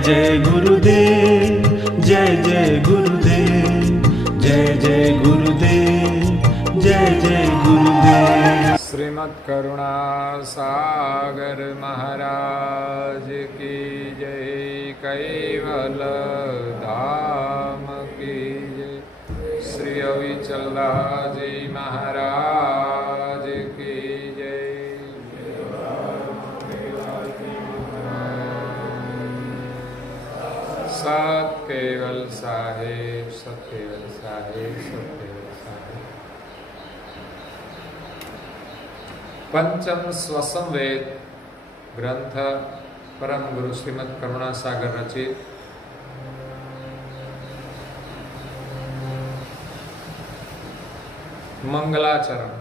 जय गुरुदेव, जय जय गुरुदेव, जय जय गुरुदेव, जय जय गुरुदेव। श्रीमद् करुणा सागर महाराज की जय, कैवल धाम की जय, श्री अविचलदास जी महाराज की जय। सत केवल साहेब, सत केवल साहेब, सत केवल साहेब। पंचम स्वसंवेद ग्रंथ परम गुरु श्रीमद् करुणा सागर रचित मंगलाचरण।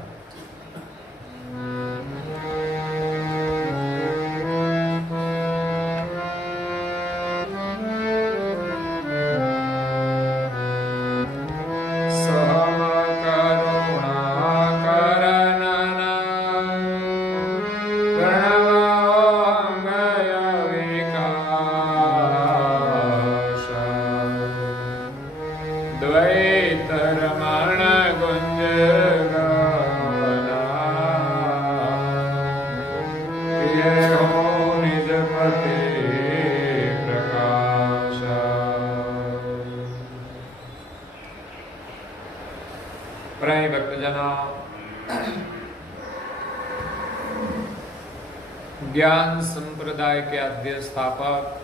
ज्ञान संप्रदाय के आद्य स्थापक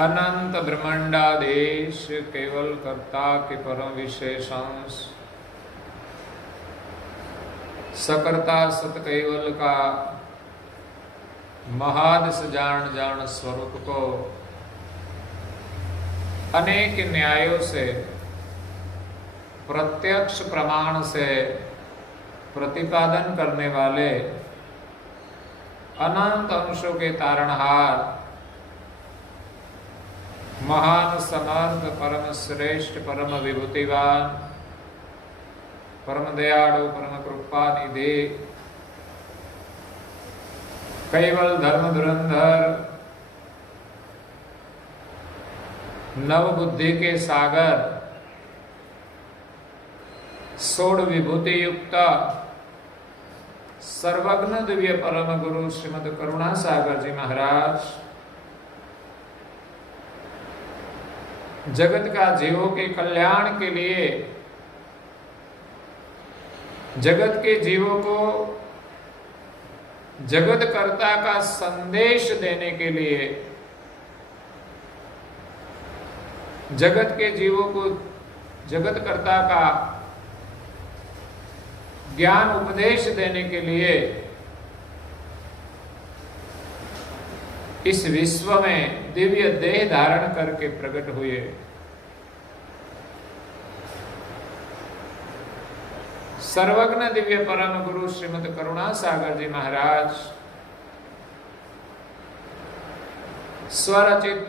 अनंत ब्रह्मांडाधीश केवल कर्ता के परम विशेषांश सकर्ता सत केवल का महादस जान जान स्वरूप को अनेक न्यायों से प्रत्यक्ष प्रमाण से प्रतिपादन करने वाले अनंत अंशों के तारणहार महान समर्थ परम श्रेष्ठ परम विभूतिवान परम दयालु परम कृपा निधि कैवल धर्म धुरंधर नव बुद्धि के सागर सोड़ विभूति युक्त सर्वज्ञ दिव्य परम गुरु श्रीमद् करुणा सागर जी महाराज जगत का जीवों के कल्याण के लिए, जगत के जीवों को जगत कर्ता का संदेश देने के लिए, जगत के जीवों को जगत कर्ता का ज्ञान उपदेश देने के लिए इस विश्व में दिव्य देह धारण करके प्रकट हुए। सर्वज्ञ दिव्य परम गुरु श्रीमद् करुणा सागर जी महाराज स्वरचित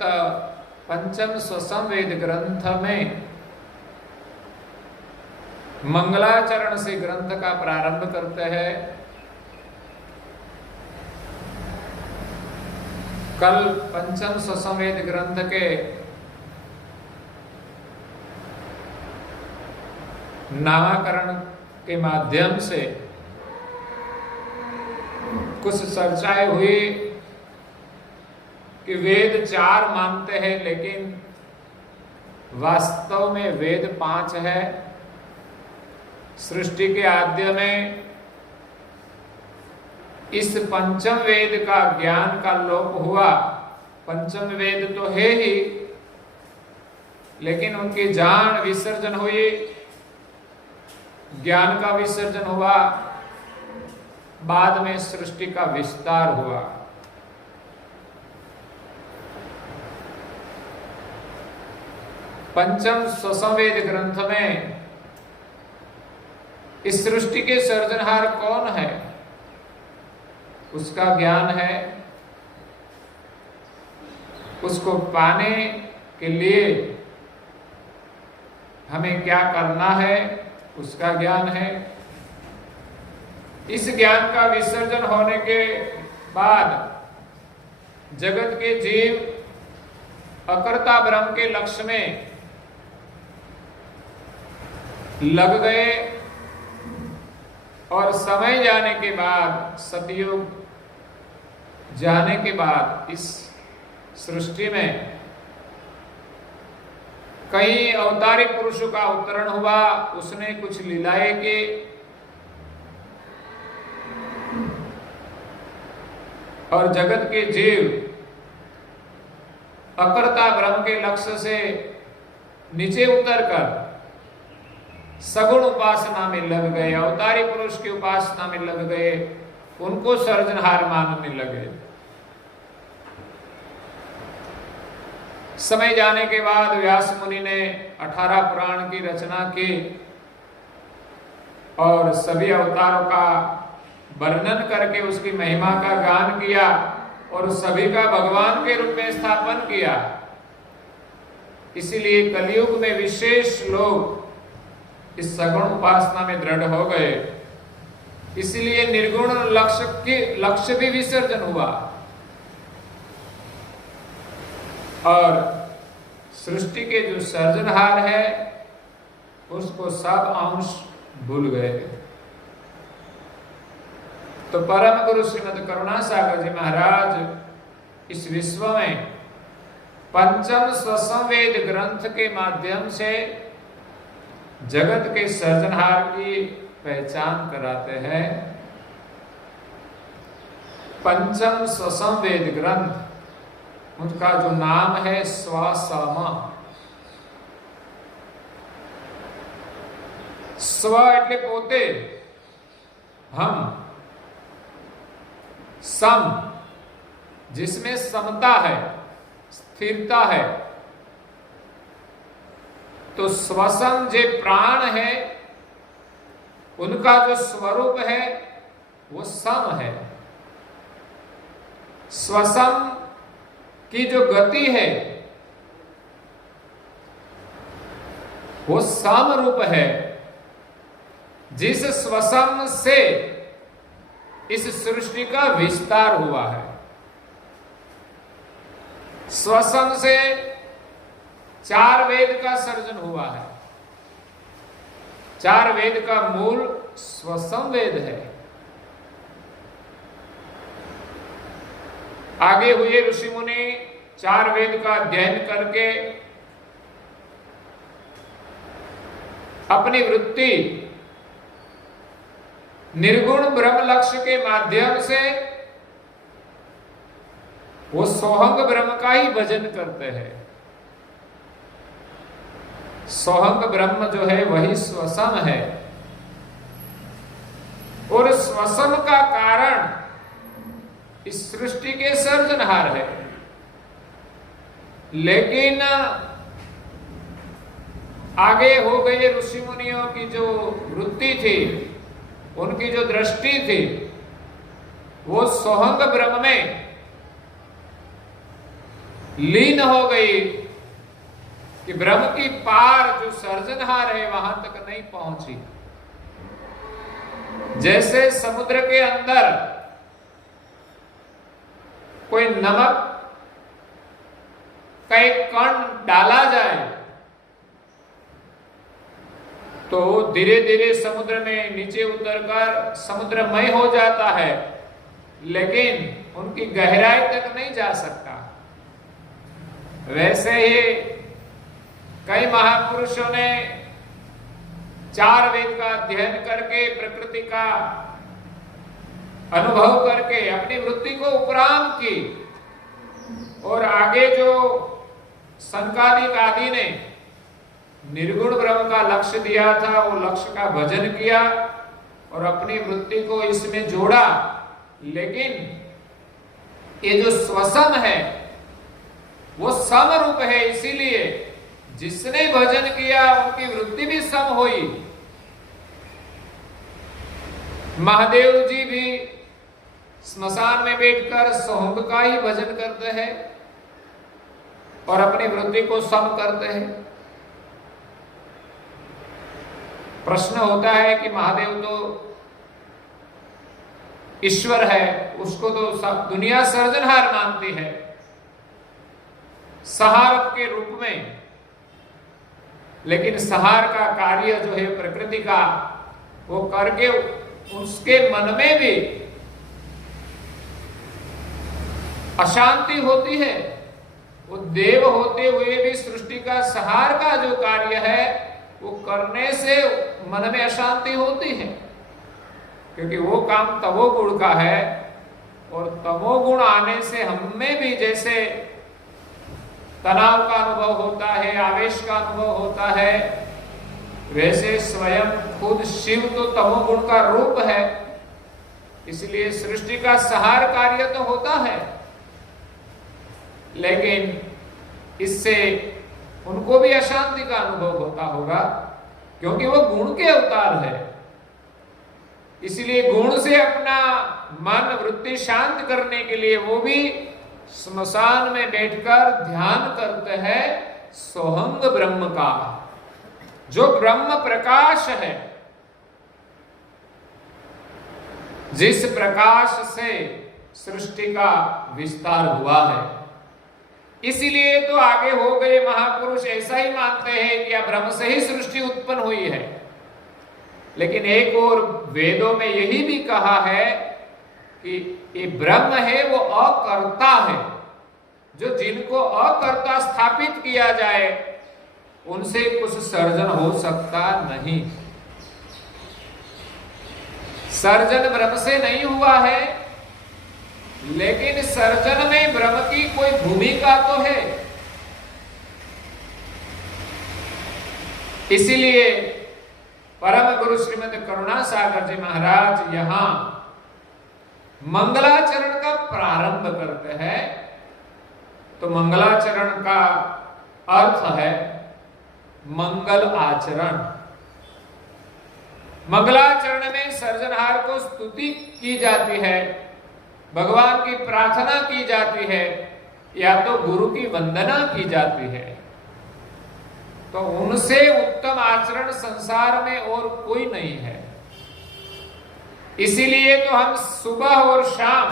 पंचम स्वसंवेद ग्रंथ में मंगलाचरण से ग्रंथ का प्रारंभ करते हैं। कल पंचम स्वसंवेद ग्रंथ के नामकरण के माध्यम से कुछ चर्चाएं हुई कि वेद 4 मानते हैं, लेकिन वास्तव में वेद 5 है। सृष्टि के आद्य में इस पंचम वेद का ज्ञान का लोप हुआ। पंचम वेद तो है ही, लेकिन उनकी जान विसर्जन हुई, ज्ञान का विसर्जन हुआ, बाद में सृष्टि का विस्तार हुआ। पंचम स्वसंवेद ग्रंथ में इस सृष्टि के सर्जनहार कौन है उसका ज्ञान है, उसको पाने के लिए हमें क्या करना है उसका ज्ञान है। इस ज्ञान का विसर्जन होने के बाद जगत के जीव अकर्ता ब्रह्म के लक्ष्य में लग गए और समय जाने के बाद, सतयुग जाने के बाद इस सृष्टि में कई अवतारी पुरुषों का अवतरण हुआ। उसने कुछ लीलाएं की, और जगत के जीव अकर्ता ब्रह्म के लक्ष्य से नीचे उतरकर सगुण उपासना में लग गए, अवतारी पुरुष की उपासना में लग गए, उनको सर्जनहार मानने लगे। समय जाने के बाद व्यास मुनि ने 18 पुराण की रचना की और सभी अवतारों का वर्णन करके उसकी महिमा का गान किया और सभी का भगवान के रूप में स्थापन किया। इसीलिए कलयुग में विशेष लोग इस सगुण उपासना में दृढ़ हो गए। इसीलिए निर्गुण लक्ष्य भी विसर्जन हुआ और सृष्टि के जो सर्जनहार है उसको सब अंश भूल गए। तो परम गुरु श्रीमद करुणासागर जी महाराज इस विश्व में पंचम स्वसंवेद ग्रंथ के माध्यम से जगत के सर्जनहार की पहचान कराते हैं। पंचम स्वसंवेद ग्रंथ, उनका जो नाम है स्वसम। स्व એટલે પોતે, हम, सम जिसमें समता है, स्थिरता है। तो स्वसम जे प्राण है, उनका जो स्वरूप है वो सम है। स्वसम की जो गति है वो सम रूप है। जिस स्वसम से इस सृष्टि का विस्तार हुआ है, स्वसम से 4 वेद का सर्जन हुआ है। 4 वेद का मूल स्वसम वेद है। आगे हुए ऋषि मुनि 4 वेद का अध्ययन करके अपनी वृत्ति निर्गुण ब्रह्म लक्ष्य के माध्यम से वो सोहंग ब्रह्म का ही भजन करते हैं। सोहंग ब्रह्म जो है वही स्वसम है और स्वसम का कारण इस सृष्टि के सर्जनहार है। लेकिन आगे हो गए ऋषि मुनियों की जो वृत्ति थी, उनकी जो दृष्टि थी, वो सोहंग ब्रह्म में लीन हो गई कि ब्रह्म की पार जो सर्जनहार है वहां तक नहीं पहुंची। जैसे समुद्र के अंदर कोई नमक का एक कण डाला जाए तो धीरे धीरे समुद्र में नीचे उतरकर समुद्रमय हो जाता है, लेकिन उनकी गहराई तक नहीं जा सकता। वैसे ही कई महापुरुषों ने 4 वेद का अध्ययन करके, प्रकृति का अनुभव करके अपनी वृत्ति को उपराम की और आगे जो संकादिक आदि ने निर्गुण ब्रह्म का लक्ष्य दिया था, वो लक्ष्य का भजन किया और अपनी वृत्ति को इसमें जोड़ा। लेकिन ये जो स्वसम है वो सम रूप है, इसीलिए जिसने भजन किया उनकी वृत्ति भी सम हुई। महादेव जी भी स्मशान में बैठकर सोहंग का ही भजन करते हैं और अपनी वृत्ति को सम करते हैं। प्रश्न होता है कि महादेव तो ईश्वर है, उसको तो सब दुनिया सर्जनहार मानती है, संहारक के रूप में। लेकिन संहार का कार्य जो है प्रकृति का, वो करके उसके मन में भी अशांति होती है। वो देव होते हुए भी सृष्टि का संहार का जो कार्य है वो करने से मन में अशांति होती है, क्योंकि वो काम तमोगुण का है। और तमोगुण आने से हमें भी जैसे तनाव का अनुभव होता है, आवेश का अनुभव होता है, वैसे स्वयं खुद शिव तो तमोगुण का रूप है। इसलिए सृष्टि का संहार कार्य तो होता है, लेकिन इससे उनको भी अशांति का अनुभव होता होगा, क्योंकि वो गुण के अवतार है। इसलिए गुण से अपना मन वृत्ति शांत करने के लिए वो भी श्मशान में बैठकर ध्यान करते हैं सोहंग ब्रह्म का, जो ब्रह्म प्रकाश है, जिस प्रकाश से सृष्टि का विस्तार हुआ है। इसीलिए तो आगे हो गए महापुरुष ऐसा ही मानते हैं कि ब्रह्म से ही सृष्टि उत्पन्न हुई है। लेकिन एक और वेदों में यही भी कहा है कि ये ब्रह्म है वो अकर्ता है, जो जिनको अकर्ता स्थापित किया जाए उनसे कुछ सर्जन हो सकता नहीं। सर्जन ब्रह्म से नहीं हुआ है, लेकिन सर्जन में ब्रह्म की कोई भूमिका तो है। इसीलिए परम गुरु श्रीमद करुणासागर जी महाराज यहां मंगलाचरण का प्रारंभ करते हैं। तो मंगलाचरण का अर्थ है मंगल आचरण। मंगलाचरण में सर्जनहार को स्तुति की जाती है, भगवान की प्रार्थना की जाती है, या तो गुरु की वंदना की जाती है। तो उनसे उत्तम आचरण संसार में और कोई नहीं है। इसीलिए तो हम सुबह और शाम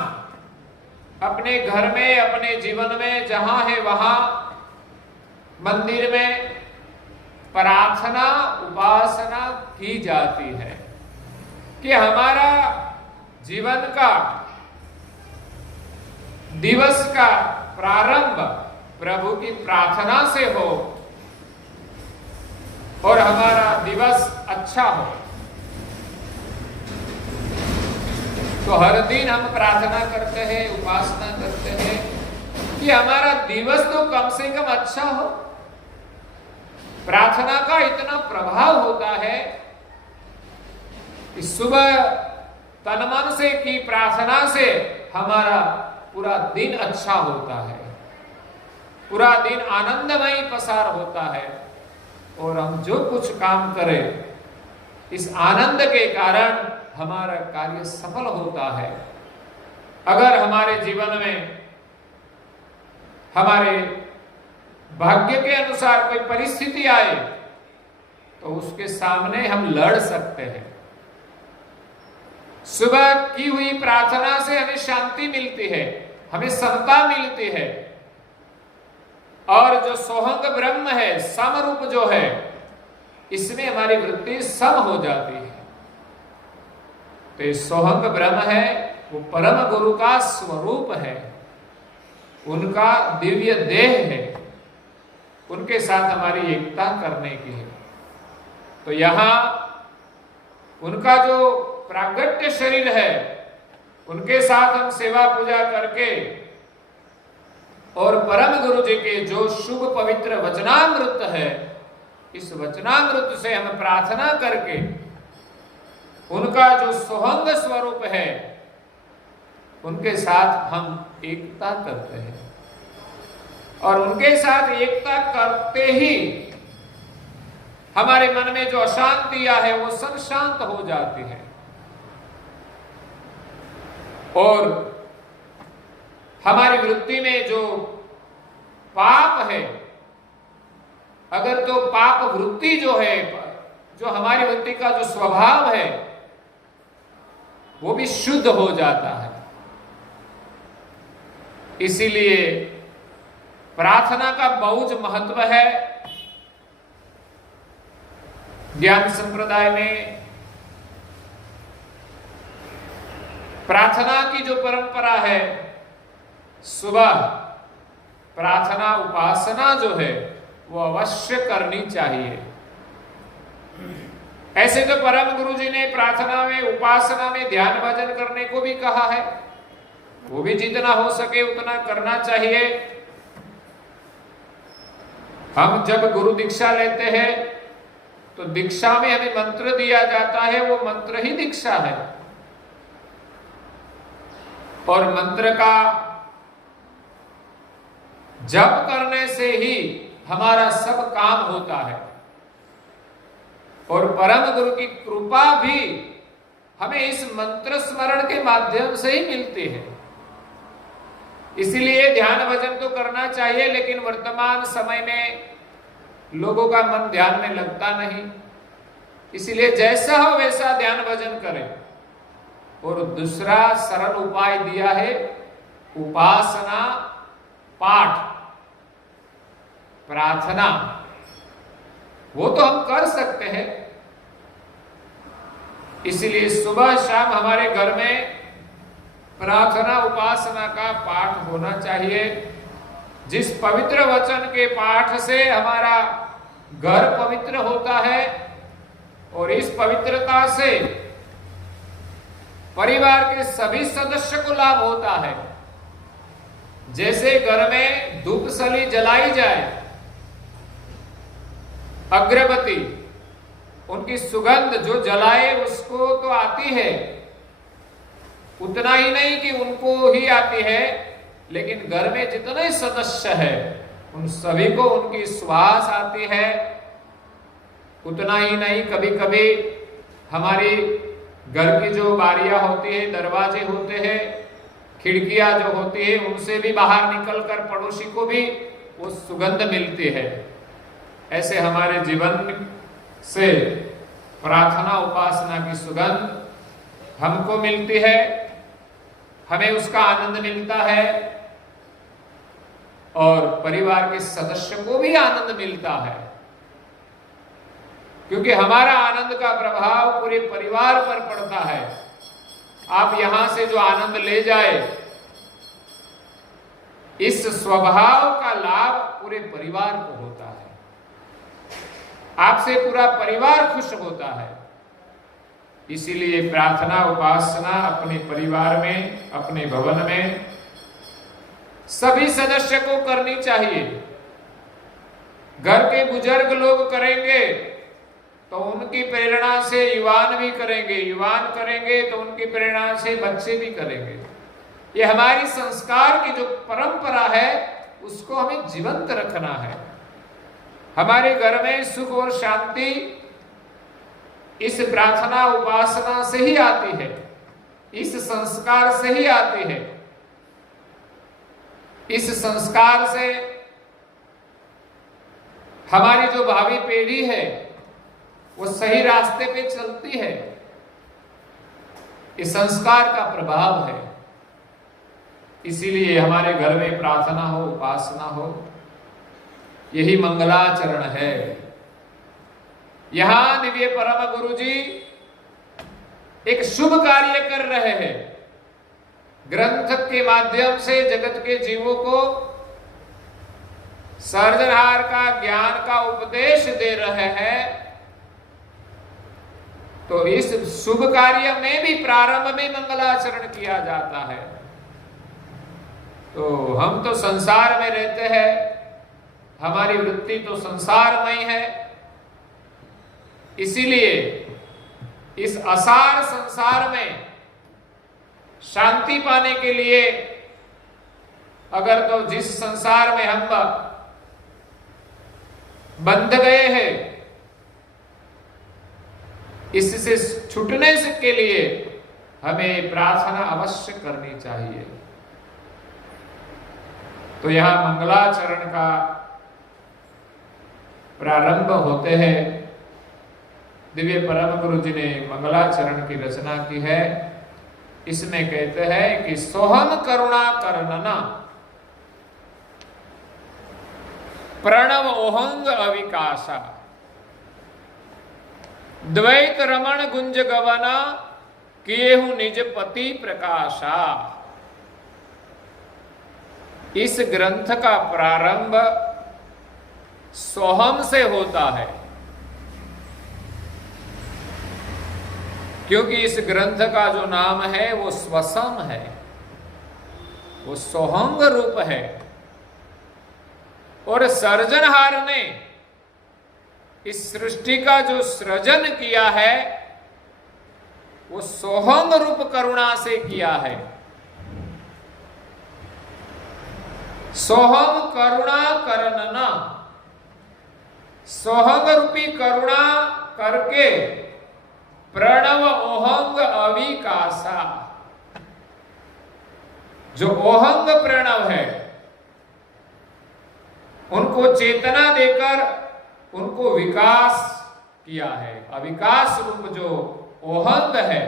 अपने घर में, अपने जीवन में जहां है वहां मंदिर में प्रार्थना उपासना की जाती है कि हमारा जीवन का दिवस का प्रारंभ प्रभु की प्रार्थना से हो और हमारा दिवस अच्छा हो। तो हर दिन हम प्रार्थना करते हैं, उपासना करते हैं कि हमारा दिवस तो कम से कम अच्छा हो। प्रार्थना का इतना प्रभाव होता है कि सुबह तन मन से की प्रार्थना से हमारा पूरा दिन अच्छा होता है, पूरा दिन आनंदमय पसार होता है, और हम जो कुछ काम करें इस आनंद के कारण हमारा कार्य सफल होता है। अगर हमारे जीवन में हमारे भाग्य के अनुसार कोई परिस्थिति आए तो उसके सामने हम लड़ सकते हैं। सुबह की हुई प्रार्थना से हमें शांति मिलती है, हमें समता मिलती है, और जो सोहंग ब्रह्म है, समरूप जो है, इसमें हमारी वृत्ति सम हो जाती है। तो ये सोहंग ब्रह्म है, वो परम गुरु का स्वरूप है, उनका दिव्य देह है, उनके साथ हमारी एकता करने की है। तो यहां उनका जो प्रागट्य शरीर है, उनके साथ हम सेवा पूजा करके और परम गुरु जी के जो शुभ पवित्र वचनामृत है, इस वचनामृत से हम प्रार्थना करके उनका जो सोहंग स्वरूप है उनके साथ हम एकता करते हैं, और उनके साथ एकता करते ही हमारे मन में जो अशांतियां है वो सब शांत हो जाती है। और हमारी वृत्ति में जो पाप है, अगर तो पाप वृत्ति जो है, जो हमारी वृत्ति का जो स्वभाव है, वो भी शुद्ध हो जाता है। इसीलिए प्रार्थना का बहुत महत्व है। ज्ञान संप्रदाय में प्रार्थना की जो परंपरा है, सुबह प्रार्थना उपासना जो है वो अवश्य करनी चाहिए। ऐसे तो परम गुरु जी ने प्रार्थना में, उपासना में ध्यान भजन करने को भी कहा है, वो भी जितना हो सके उतना करना चाहिए। हम जब गुरु दीक्षा लेते हैं तो दीक्षा में हमें मंत्र दिया जाता है, वो मंत्र ही दीक्षा है। और मंत्र का जप करने से ही हमारा सब काम होता है और परम गुरु की कृपा भी हमें इस मंत्र स्मरण के माध्यम से ही मिलती है। इसलिए ध्यान भजन तो करना चाहिए, लेकिन वर्तमान समय में लोगों का मन ध्यान में लगता नहीं, इसलिए जैसा हो वैसा ध्यान भजन करें। और दूसरा सरल उपाय दिया है, उपासना, पाठ, प्रार्थना, वो तो हम कर सकते हैं। इसलिए सुबह शाम हमारे घर में प्रार्थना उपासना का पाठ होना चाहिए। जिस पवित्र वचन के पाठ से हमारा घर पवित्र होता है और इस पवित्रता से परिवार के सभी सदस्य को लाभ होता है। जैसे घर में धूप सली जलाई जाए, अगरबत्ती, उनकी सुगंध जो जलाए उसको तो आती है, उतना ही नहीं कि उनको ही आती है, लेकिन घर में जितने सदस्य है उन सभी को उनकी सुवास आती है। उतना ही नहीं, कभी कभी हमारी घर की जो बारियां होती है, दरवाजे होते हैं, खिड़कियां जो होती है, उनसे भी बाहर निकलकर पड़ोसी को भी वो सुगंध मिलती है। ऐसे हमारे जीवन से प्रार्थना उपासना की सुगंध हमको मिलती है, हमें उसका आनंद मिलता है और परिवार के सदस्य को भी आनंद मिलता है, क्योंकि हमारा आनंद का प्रभाव पूरे परिवार पर पड़ता है। आप यहां से जो आनंद ले जाए, इस स्वभाव का लाभ पूरे परिवार को होता है। आपसे पूरा परिवार खुश होता है। इसीलिए प्रार्थना उपासना अपने परिवार में, अपने भवन में सभी सदस्य को करनी चाहिए। घर के बुजुर्ग लोग करेंगे तो उनकी प्रेरणा से युवान भी करेंगे, युवान करेंगे तो उनकी प्रेरणा से बच्चे भी करेंगे। ये हमारी संस्कार की जो परंपरा है उसको हमें जीवंत रखना है। हमारे घर में सुख और शांति इस प्रार्थना उपासना से ही आती है, इस संस्कार से ही आती है। इस संस्कार से हमारी जो भावी पीढ़ी है वो सही रास्ते पे चलती है। इस संस्कार का प्रभाव है। इसीलिए हमारे घर में प्रार्थना हो, उपासना हो, यही मंगलाचरण है। यहां दिव्य परम गुरु जी एक शुभ कार्य कर रहे हैं। ग्रंथ के माध्यम से जगत के जीवों को सर्जनहार का ज्ञान का उपदेश दे रहे हैं। तो इस शुभ कार्य में भी प्रारंभ में मंगलाचरण किया जाता है। तो हम तो संसार में रहते हैं, हमारी वृत्ति तो संसारमय है। इसीलिए इस असार संसार में शांति पाने के लिए, अगर तो जिस संसार में हम बंध गए हैं, इससे छूटने के लिए हमें प्रार्थना अवश्य करनी चाहिए। तो यहां मंगलाचरण का प्रारंभ होते हैं। दिव्य परम गुरु जी ने मंगलाचरण की रचना की है। इसमें कहते हैं कि सोहम करुणा करनना प्रणव ओहंग अविकासा द्वैत रमण गुंज गवना किएहु निज पति प्रकाशा। इस ग्रंथ का प्रारंभ सोहम से होता है, क्योंकि इस ग्रंथ का जो नाम है वो स्वसम है, वो सोहंग रूप है। और सर्जनहार ने इस सृष्टि का जो सृजन किया है वो सोहंग रूप करुणा से किया है। सोहम करुणा करनना, सोहंग रूपी करुणा करके प्रणव ओहंग अविकासा, जो ओहंग प्रणव है उनको चेतना देकर उनको विकास किया है। अविकास रूप जो ओहंग है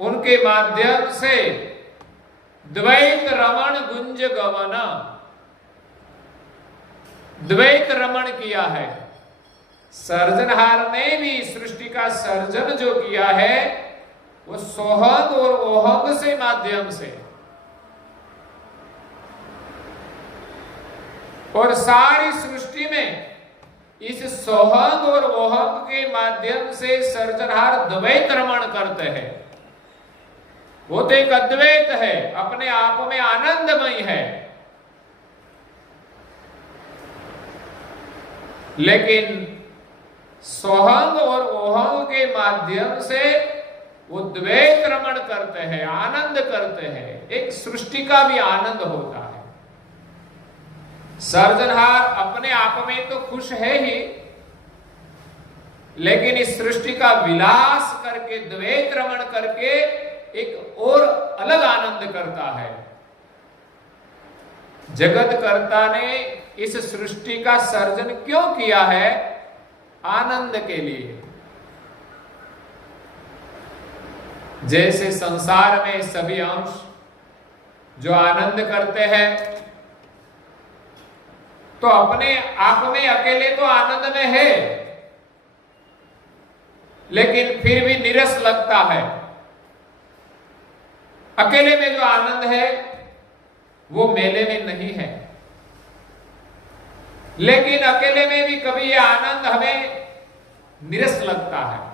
उनके माध्यम से द्वैत रमण गुंज गवना, द्वैत रमण किया है। सर्जनहार ने भी सृष्टि का सर्जन जो किया है वो सोहंग और ओहंग से माध्यम से, और सारी सृष्टि में इस सोहंग और ओहंग के माध्यम से सर्जनहार द्वैत रमण करते हैं। वो तो एक अद्वैत है, अपने आप में आनंदमय है, लेकिन सोहंग और ओहंग के माध्यम से वो द्वैत रमण करते हैं, आनंद करते हैं। एक सृष्टि का भी आनंद होता है। सर्जनहार अपने आप में तो खुश है ही, लेकिन इस सृष्टि का विलास करके द्वैत रमण करके एक और अलग आनंद करता है। जगत कर्ता ने इस सृष्टि का सर्जन क्यों किया है? आनंद के लिए। जैसे संसार में सभी अंश जो आनंद करते हैं तो अपने आप में अकेले तो आनंद में है, लेकिन फिर भी नीरस लगता है। अकेले में जो आनंद है वो मेले में नहीं है, लेकिन अकेले में भी कभी ये आनंद हमें नीरस लगता है।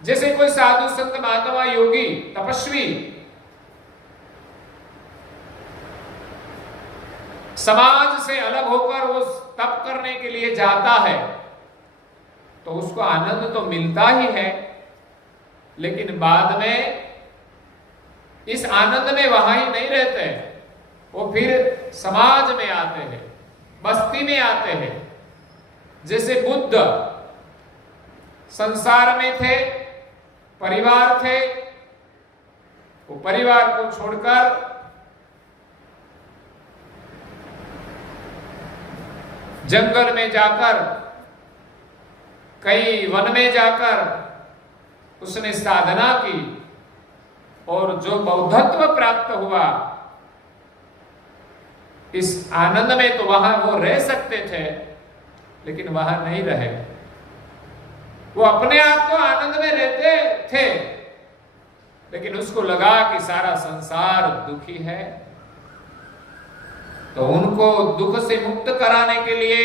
जैसे कोई साधु संत महात्मा योगी तपस्वी समाज से अलग होकर वो तप करने के लिए जाता है तो उसको आनंद तो मिलता ही है, लेकिन बाद में इस आनंद में वहां ही नहीं रहते, वो फिर समाज में आते हैं, बस्ती में आते हैं। जैसे बुद्ध संसार में थे, परिवार थे, वो परिवार को छोड़कर जंगल में जाकर, कई वन में जाकर उसने साधना की और जो बौद्धत्व प्राप्त हुआ, इस आनंद में तो वहां वो रह सकते थे, लेकिन वहां नहीं रहे। वो अपने आप तो आनंद में रहते थे, लेकिन उसको लगा कि सारा संसार दुखी है, तो उनको दुख से मुक्त कराने के लिए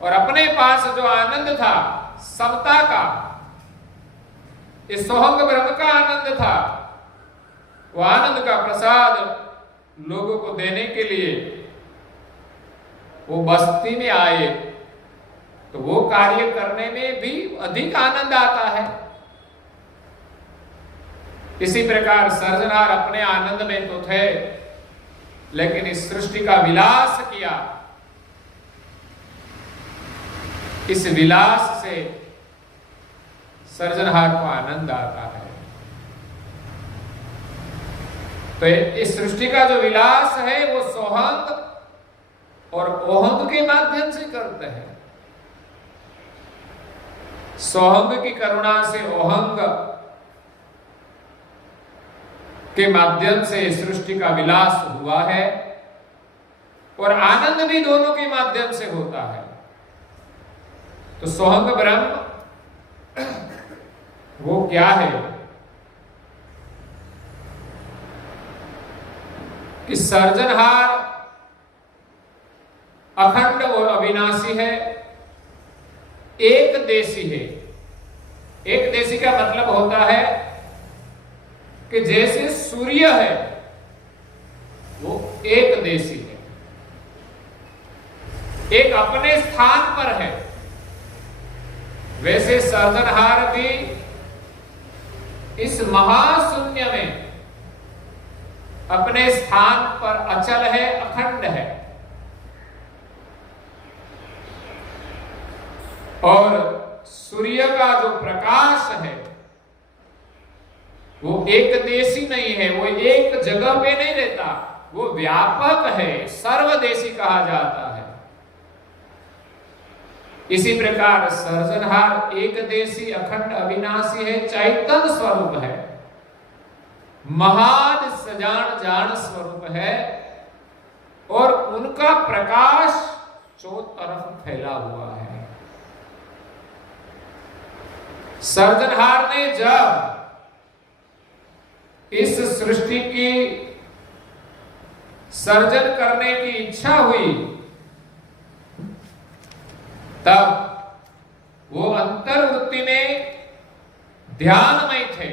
और अपने पास जो आनंद था समता का, इस सोहंग ब्रह्म का आनंद था, वो आनंद का प्रसाद लोगों को देने के लिए वो बस्ती में आए, तो वो कार्य करने में भी अधिक आनंद आता है। इसी प्रकार सर्जनहार अपने आनंद में तो थे, लेकिन इस सृष्टि का विलास किया। इस विलास से सर्जनहार को आनंद आता है। तो इस सृष्टि का जो विलास है वो सोहंग और ओहंग के माध्यम से करते हैं। सोहंग की करुणा से ओहंग के माध्यम से सृष्टि का विलास हुआ है और आनंद भी दोनों के माध्यम से होता है। तो सोहंग ब्रह्म वो क्या है कि सर्जनहार अखंड और अविनाशी है, एक देशी है। एक देशी का मतलब होता है कि जैसे सूर्य है वो एक देशी है, एक अपने स्थान पर है, वैसे सर्जनहार भी इस महाशून्य में अपने स्थान पर अचल है, अखंड है। और सूर्य का जो प्रकाश है वो एक देशी नहीं है, वो एक जगह पे नहीं रहता, वो व्यापक है, सर्वदेशी कहा जाता है। इसी प्रकार सर्जनहार एक देशी अखंड अविनाशी है, चैतन्य स्वरूप है, महान सजान जान स्वरूप है और उनका प्रकाश चौथ तरफ फैला हुआ है। सर्जनहार ने जब इस सृष्टि की सर्जन करने की इच्छा हुई तब वो अंतर्वृत्ति में ध्यानमय थे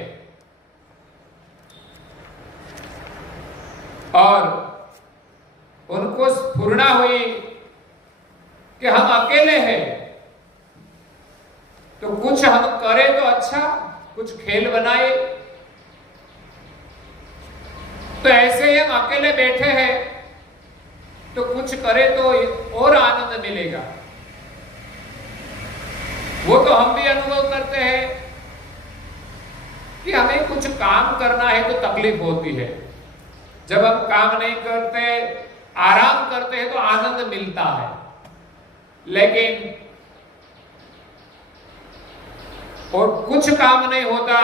और उनको स्फुरना हुई कि हम अकेले हैं तो कुछ हम करें तो अच्छा, कुछ खेल बनाए। तो ऐसे ही हम अकेले बैठे हैं तो कुछ करें तो और आनंद मिलेगा। वो तो हम भी अनुभव करते हैं कि हमें कुछ काम करना है तो तकलीफ होती है, जब हम काम नहीं करते आराम करते हैं तो आनंद मिलता है। लेकिन और कुछ काम नहीं होता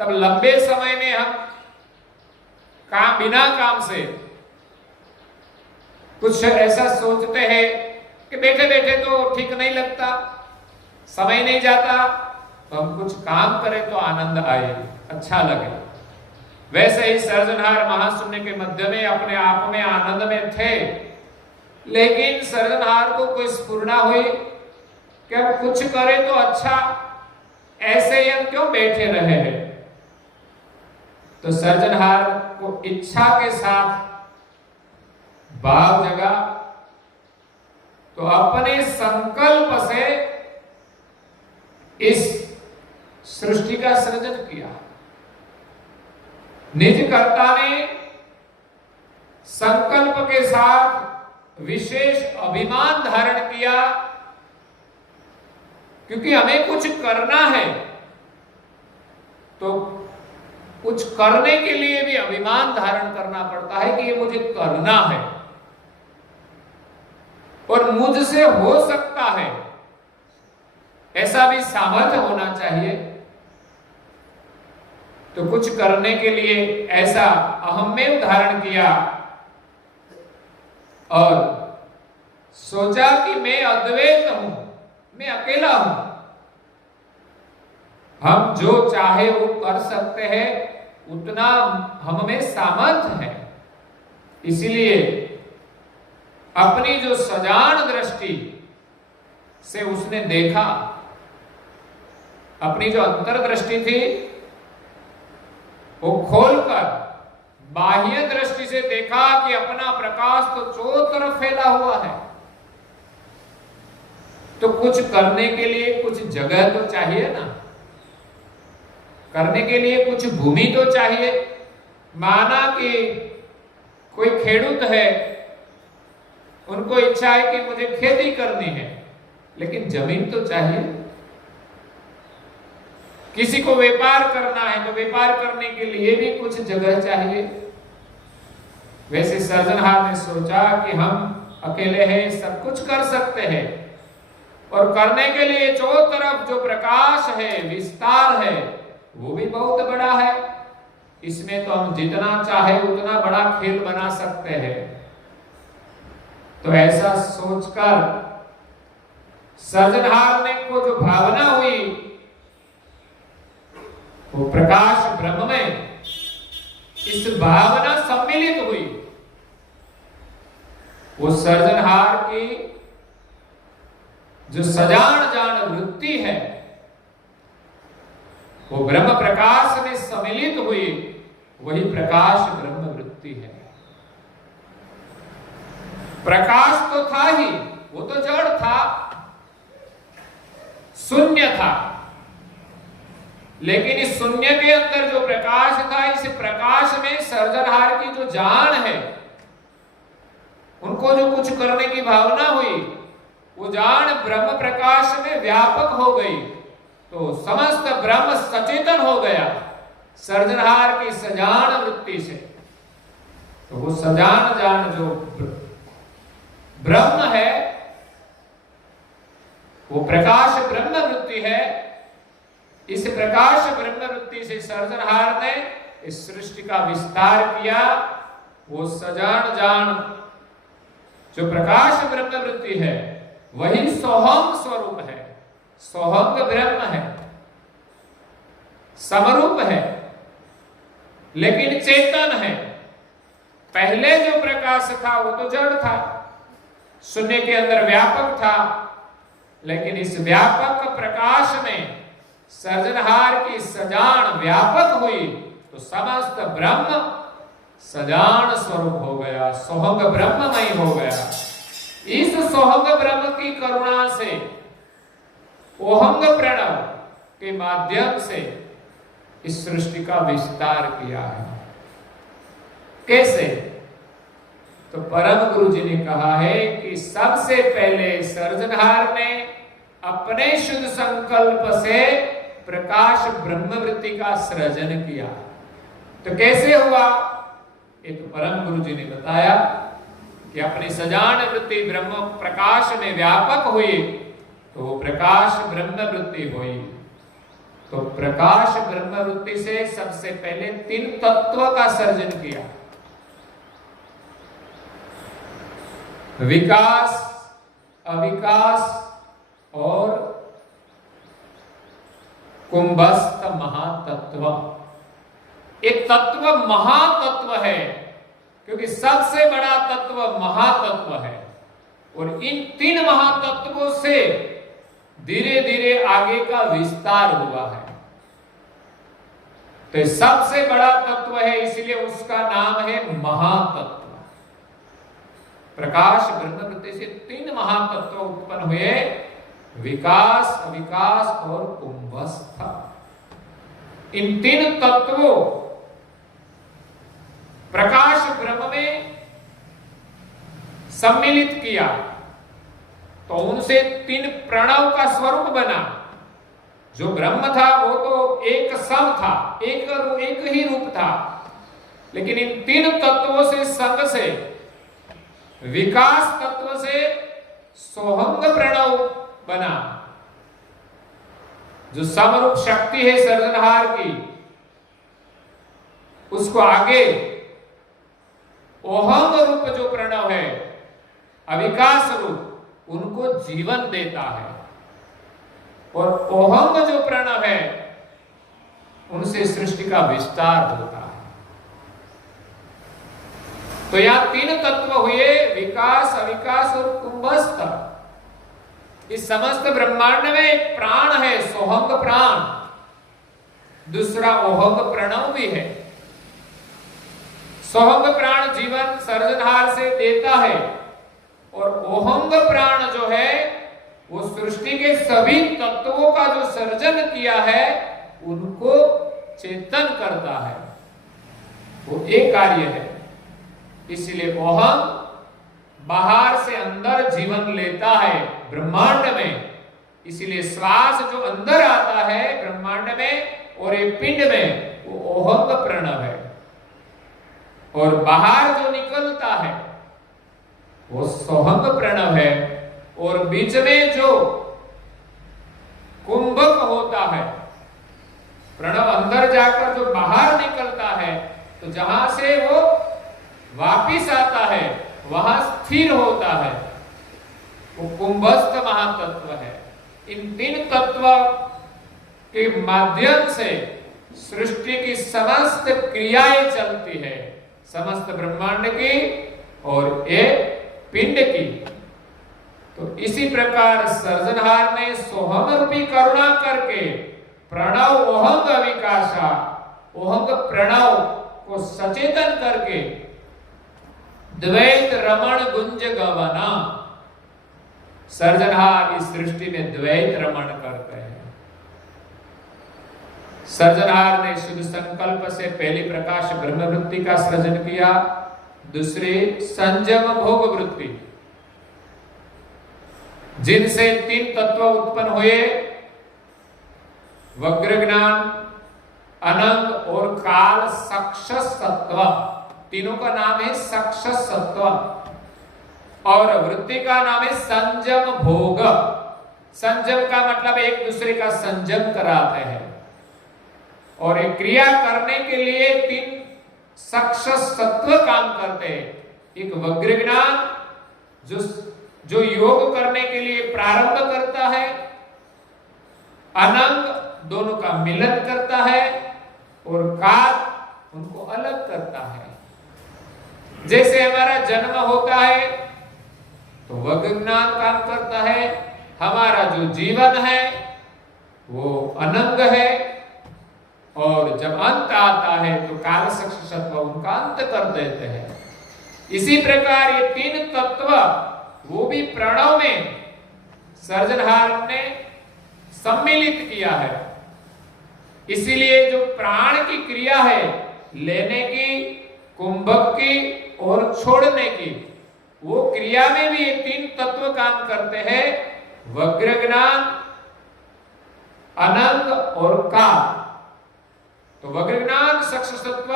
तब लंबे समय में हम काम बिना काम से कुछ ऐसा सोचते हैं कि बैठे बैठे तो ठीक नहीं लगता, समय नहीं जाता, तो हम कुछ काम करें तो आनंद आए, अच्छा लगे। वैसे ही सर्जनहार महाशून्य के मध्य में अपने आप में आनंद में थे, लेकिन सर्जनहार को कोई स्फुरना हुई कि अब कुछ करें तो अच्छा, ऐसे ही हम क्यों बैठे रहे हैं। तो सर्जनहार को इच्छा के साथ भाव जगा तो अपने संकल्प से इस सृष्टि का सृजन किया। निज कर्ता ने संकल्प के साथ विशेष अभिमान धारण किया, क्योंकि हमें कुछ करना है तो कुछ करने के लिए भी अभिमान धारण करना पड़ता है कि ये मुझे करना है और मुझसे हो सकता है, ऐसा भी सामर्थ्य होना चाहिए। तो कुछ करने के लिए ऐसा अहम में धारण किया और सोचा कि मैं अद्वैत हूं, मैं अकेला हूं, हम जो चाहे वो कर सकते हैं, उतना हम में सामर्थ्य है। इसलिए अपनी जो सजान दृष्टि से उसने देखा, अपनी जो अंतर्दृष्टि थी वो खोलकर बाह्य दृष्टि से देखा कि अपना प्रकाश तो चारों तरफ फैला हुआ है, तो कुछ करने के लिए कुछ जगह तो चाहिए ना, करने के लिए कुछ भूमि तो चाहिए। माना कि कोई खेडूत है, उनको इच्छा है कि मुझे खेती करनी है, लेकिन जमीन तो चाहिए। किसी को व्यापार करना है तो व्यापार करने के लिए भी कुछ जगह चाहिए। वैसे सर्जनहार ने सोचा कि हम अकेले हैं, सब कुछ कर सकते हैं, और करने के लिए चारों तरफ जो प्रकाश है, विस्तार है, वो भी बहुत बड़ा है। इसमें तो हम जितना चाहे उतना बड़ा खेल बना सकते हैं। तो ऐसा सोचकर सृजनहार ने को जो भावना हुई वो प्रकाश ब्रह्म में इस भावना सम्मिलित हुई। वो सृजनहार की जो सजान जान वृत्ति है वो ब्रह्म प्रकाश में सम्मिलित हुई, वही प्रकाश ब्रह्म वृत्ति है। प्रकाश तो था ही, वो तो जड़ था, शून्य था, लेकिन इस शून्य के अंदर जो प्रकाश था, इस प्रकाश में सृजनहार की जो जान है, उनको जो कुछ करने की भावना हुई, वो जान ब्रह्म प्रकाश में व्यापक हो गई। तो समस्त ब्रह्म सचेतन हो गया सृजनहार की सजान वृत्ति से। तो वो सजान जान जो ब्रह्म है, वो प्रकाश ब्रह्म वृत्ति है। इस प्रकाश ब्रह्म वृत्ति से सृजनहार ने इस सृष्टि का विस्तार किया। वो सजान जान जो प्रकाश ब्रह्म वृत्ति है वही सोहम स्वरूप है, सोहंग ब्रह्म है, समरूप है, लेकिन चेतन है। पहले जो प्रकाश था वो तो जड़ था, शून्य के अंदर व्यापक था, लेकिन इस व्यापक प्रकाश में सृजनहार की सजान व्यापक हुई तो समस्त ब्रह्म सजान स्वरूप हो गया, सोहंग ब्रह्ममय हो गया। इस सोहंग ब्रह्म की करुणा से ओहंग प्रणव के माध्यम से इस सृष्टि का विस्तार किया है। कैसे? तो परम गुरु जी ने कहा है कि सबसे पहले सृजनहार ने अपने शुद्ध संकल्प से प्रकाश ब्रह्मवृत्ति का सृजन किया। तो कैसे हुआ? ये तो परम गुरु जी ने बताया कि अपनी सजान वृत्ति ब्रह्म प्रकाश में व्यापक हुई तो वो प्रकाश ब्रह्म वृत्ति हुई। तो प्रकाश ब्रह्म वृत्ति से सबसे पहले 3 तत्व का सर्जन किया, विकास, अविकास और कुंभस्थ महातत्व। एक तत्व महातत्व है क्योंकि सबसे बड़ा तत्व महातत्व है, और इन 3 महातत्वों से धीरे धीरे आगे का विस्तार हुआ है। तो सबसे बड़ा तत्व है, इसलिए उसका नाम है महातत्व। प्रकाश ब्रह्मवृत्ति से 3 महातत्व उत्पन्न हुए, विकास, अविकास और कुंभस्थ। इन 3 तत्वों प्रकाश ब्रह्म में सम्मिलित किया तो उनसे 3 प्रणव का स्वरूप बना। जो ब्रह्म था वो तो एक सम था, एक ही रूप था, लेकिन इन 3 तत्वों से संग से विकास तत्व से सोहंग प्रणव बना। जो समरूप शक्ति है सृजनहार की, उसको आगे ओहंग रूप जो प्रणव है, अविकास रूप, उनको जीवन देता है। और ओहंग जो प्रणव है उनसे सृष्टि का विस्तार होता है। तो यहां 3 तत्व हुए, विकास, अविकास और कुंभस्थ। इस समस्त ब्रह्मांड में एक प्राण है, सोहंग प्राण, दूसरा ओहंग प्रणव भी है। सोहंग प्राण जीवन सृजनहार से देता है, और ओहंग प्राण जो है वो सृष्टि के सभी तत्वों का जो सर्जन किया है उनको चेतन करता है। वो एक कार्य है। इसलिए ओहम बाहर से अंदर जीवन लेता है ब्रह्मांड में। इसलिए श्वास जो अंदर आता है ब्रह्मांड में और एक पिंड में, वो ओहंग प्रणव है। और बाहर जो निकलता है वो सोहंग प्रणव है। और बीच में जो कुंभक होता है प्रणव अंदर जाकर जो बाहर निकलता है, तो जहां से वो वापिस आता है वहां स्थिर होता है, वो कुंभस्थ महातत्व है। इन 3 तत्व के माध्यम से सृष्टि की समस्त क्रियाएं चलती है, समस्त ब्रह्मांड की और एक पिंड की। तो इसी प्रकार सर्जनहार ने सोहम रूपी करुणा करके प्रणव ओहंग अविकाशा, ओहंग प्रणव को सचेतन करके द्वैत रमण गुंज गवना, सर्जनहार इस सृष्टि में द्वैत रमण करते हैं। सर्जनहार ने शुद्ध संकल्प से पहली प्रकाश ब्रह्म वृत्ति का सृजन किया, दूसरी संयम भोग वृत्ति, जिनसे 3 तत्व उत्पन्न हुए, वग्र ज्ञान, अनंग और काल सक्ष सत्व। तीनों का नाम है सक्ष सत्व, और वृत्ति का नाम है संयम भोग। संयम का मतलब एक दूसरे का संयम कराते हैं, और एक क्रिया करने के लिए 3 सक्ष सत्व काम करते हैं। एक वग्र ज्ञान जो योग करने के लिए प्रारंभ करता है, अनंग दोनों का मिलन करता है, और काल उनको अलग करता है। जैसे हमारा जन्म होता है तो वग्र ज्ञान काम करता है, हमारा जो जीवन है वो अनंग है, और जब अंत आता है तो काल सक्ष सत्व उनका अंत कर देते हैं। इसी प्रकार ये 3 तत्व वो भी प्रणव में सर्जनहार ने सम्मिलित किया है। इसीलिए जो प्राण की क्रिया है, लेने की, कुंभक की और छोड़ने की, वो क्रिया में भी ये 3 तत्व काम करते हैं, वग्र ज्ञान, अनंग और काल। तो वग्र ज्ञान सक्ष सत्व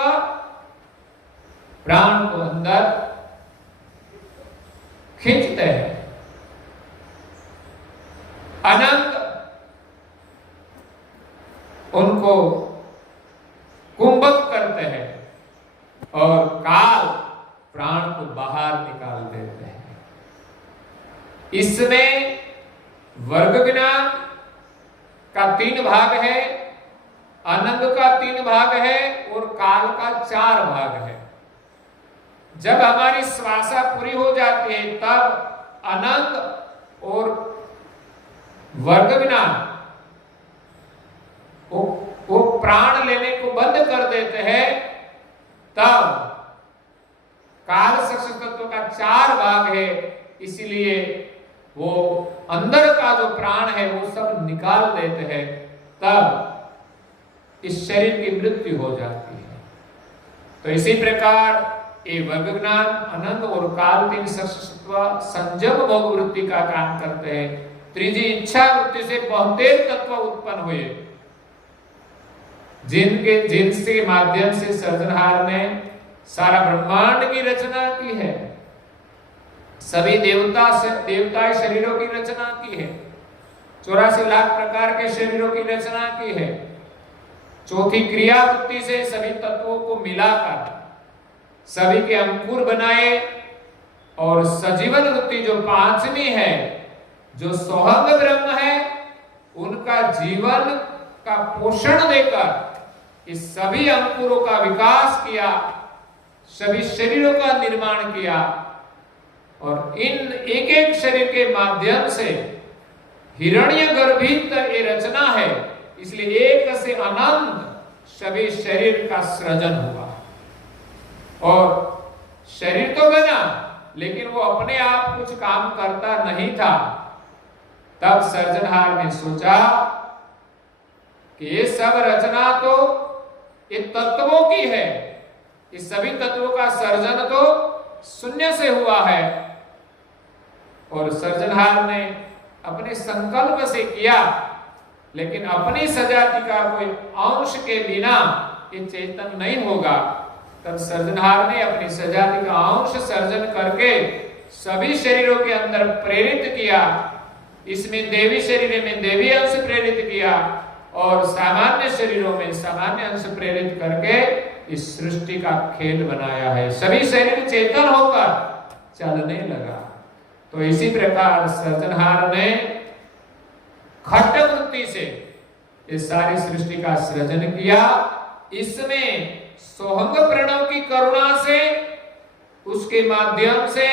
प्राण को अंदर खींचते हैं, अनंग उनको कुंभक करते हैं, और काल प्राण को बाहर निकाल देते हैं। इसमें वर्ग ज्ञान का 3 भाग है, अनंग का 3 भाग है, और काल का 4 भाग है। जब हमारी श्वासा पूरी हो जाती है तब अनंग और वर्ग ज्ञान वो प्राण लेने को बंद कर देते हैं, तब काल सक्ष तत्व का 4 भाग है, इसलिए वो अंदर का जो प्राण है वो सब निकाल देते हैं, तब इस शरीर की मृत्यु हो जाती है। तो इसी प्रकार ये वर्ग ज्ञान, अनंग और काल 3 सक्ष तत्व संयम भोग वृत्ति का काम करते हैं। त्रिजी इच्छा वृत्ति से 72 तत्व उत्पन्न हुए, जिनके माध्यम से सर्जनहार ने सारा ब्रह्मांड की रचना की है, सभी देवता शरीरों की रचना की है, 84 लाख प्रकार के शरीरों की रचना की है। चौथी क्रिया वृत्ति से सभी तत्वों को मिलाकर सभी के अंकुर बनाए, और सजीवन वृत्ति जो 5वीं है, जो सोहंग ब्रह्म है, उनका जीवन का पोषण देकर इस सभी अंकुरों का विकास किया, सभी शरीरों का निर्माण किया, और इन एक एक शरीर के माध्यम से हिरण्य गर्भित ये रचना है, इसलिए एक से अनंत सभी शरीर का सृजन हुआ। और शरीर तो बना, लेकिन वो अपने आप कुछ काम करता नहीं था। तब सर्जनहार ने सोचा कि ये सब रचना तो ये तत्वों की है, इस सभी तत्वों का सर्जन तो शून्य से हुआ है। और सर्जनहार ने अपने संकल्प से किया, लेकिन अपनी सजाति का कोई अंश के बिना ये चेतन नहीं होगा। तब सर्जनहार ने अपनी सजाति का अंश सर्जन करके सभी शरीरों के अंदर प्रेरित किया। इसमें देवी शरीर में देवी अंश प्रेरित किया, और सामान्य शरीरों में सामान्य अंश प्रेरित करके इस सृष्टि का खेल बनाया है। सभी शरीर चेतन होकर चलने लगा। तो इसी प्रकार सृजनहार ने खट्ट वृत्ति से इस सारी सृष्टि का सृजन किया। इसमें सोहंग प्रणव की करुणा से, उसके माध्यम से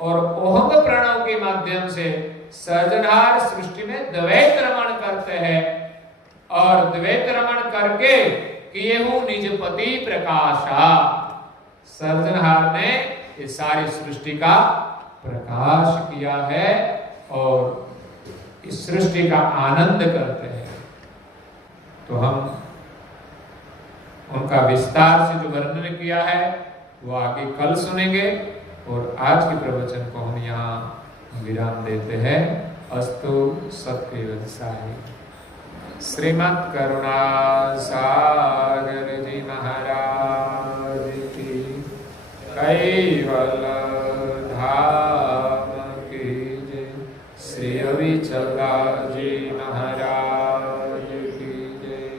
और ओहंग प्रणव के माध्यम से सृजनहार सृष्टि में द्वैत रमण करते हैं और द्वैत रमण करके किए हूं निज पति प्रकाशा। सृजनहार ने इस सारी सृष्टि का प्रकाश किया है और इस सृष्टि का आनंद करते हैं। तो हम उनका विस्तार से जो वर्णन किया है वो आगे कल सुनेंगे और आज के प्रवचन को हम यहाँ विराम देते हैं। अस्तु सत्केवल साई। श्रीमद् करुणा सागर जी महाराज की, कैवल धाम की जय। श्री अविचला जी महाराज की जय।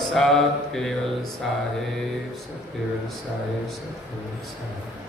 सत केवल साहेब, सत केवल साहेब, सत केवल साहेब।